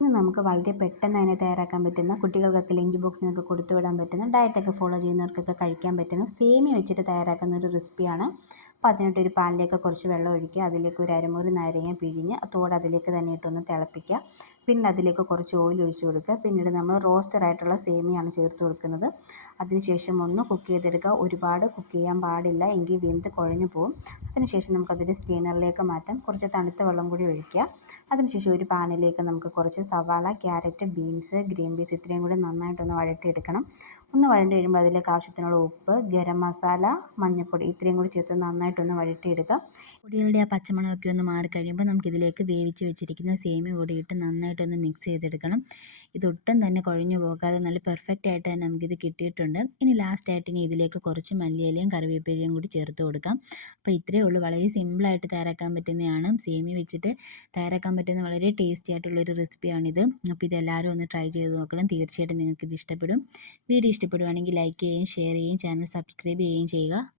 ഇന്ന് നമുക്ക് വളരെ പെട്ടെന്ന് തന്നെ തയ്യാറാക്കാൻ പറ്റുന്ന കുട്ടികൾക്കൊക്കെ ലഞ്ച് ബോക്സിനൊക്കെ കൊടുത്തു വിടാൻ പറ്റുന്ന ഡയറ്റൊക്കെ ഫോളോ ചെയ്യുന്നവർക്കൊക്കെ കഴിക്കാൻ പറ്റുന്ന സേമി വെച്ചിട്ട് തയ്യാറാക്കുന്ന ഒരു റെസിപ്പിയാണ് അപ്പോൾ അതിനായിട്ട് ഒരു പാനിലേക്ക് കുറച്ച് വെള്ളം ഒഴിക്കുക അതിലേക്ക് ഒരു അരമുറി നാരങ്ങ പിഴിഞ്ഞ് തോട് അതിലേക്ക് തന്നെ ഇട്ടൊന്ന് തിളപ്പിക്കുക. പിന്നെ അതിലേക്ക് കുറച്ച് ഓയിൽ ഒഴിച്ച് കൊടുക്കുക. പിന്നീട് നമ്മൾ റോസ്റ്റർ ആയിട്ടുള്ള സേമിയാണ് ചേർത്ത് കൊടുക്കുന്നത്. അതിനുശേഷം ഒന്ന് കുക്ക് ചെയ്തെടുക്കുക. ഒരുപാട് കുക്ക് ചെയ്യാൻ പാടില്ല. എങ്കിൽ വെന്ത് കുഴഞ്ഞു പോകും അതിനുശേഷം നമുക്കതൊരു സ്റ്റീനറിലേക്ക് മാറ്റാം. കുറച്ച് തണുത്ത വെള്ളം കൂടി ഒഴിക്കുക. അതിനുശേഷം ഒരു പാനിലേക്ക് നമുക്ക് കുറച്ച് സവാള ക്യാരറ്റ് ബീൻസ് ഗ്രീൻ പീസ് ഇത്രയും കൂടി നന്നായിട്ടൊന്ന് വഴറ്റിയെടുക്കണം. ഒന്ന് വഴണ്ട് കഴിയുമ്പോൾ അതിലേക്ക് ആവശ്യത്തിനുള്ള ഉപ്പ് ഗരം മസാല മഞ്ഞൾപ്പൊടി ഇത്രയും കൂടി ചേർത്ത് നന്നായിട്ടൊന്ന് വഴറ്റിയെടുക്കാം. പൊടികളുടെ ആ പച്ചമണമൊക്കെ ഒന്ന് മാറി കഴിയുമ്പോൾ നമുക്കിതിലേക്ക് വേവിച്ച് വെച്ചിരിക്കുന്ന സേമി കൂടി ഇട്ട് നന്നായിട്ടൊന്ന് മിക്സ് ചെയ്തെടുക്കണം. ഇതൊട്ടും തന്നെ കുഴഞ്ഞു പോകാതെ നല്ല പെർഫെക്റ്റ് ആയിട്ട് തന്നെ നമുക്കിത് കിട്ടിയിട്ടുണ്ട്. ഇനി ലാസ്റ്റ് ആയിട്ട് ഇനി ഇതിലേക്ക് കുറച്ച് മല്ലിയിലയും കറിവേപ്പിലയും കൂടി ചേർത്ത് കൊടുക്കാം. അപ്പോൾ ഇത്രയേ ഉള്ളൂ. വളരെ സിമ്പിളായിട്ട് തയ്യാറാക്കാൻ പറ്റുന്നതാണ്. സേമി വെച്ചിട്ട് തയ്യാറാക്കാൻ പറ്റുന്ന വളരെ ടേസ്റ്റി ആയിട്ടുള്ളൊരു റെസിപ്പിയാണിത് അപ്പോൾ ഇതെല്ലാവരും ഒന്ന് ട്രൈ ചെയ്ത് നോക്കണം. തീർച്ചയായിട്ടും നിങ്ങൾക്ക് ഇത് ഇഷ്ടപ്പെടും. വീഡിയോ ഇഷ്ടപ്പെടുവാണെങ്കിൽ ലൈക്ക് ചെയ്യുകയും ഷെയർ ചെയ്യുകയും ചാനൽ സബ്സ്ക്രൈബ് ചെയ്യുകയും ചെയ്യുക.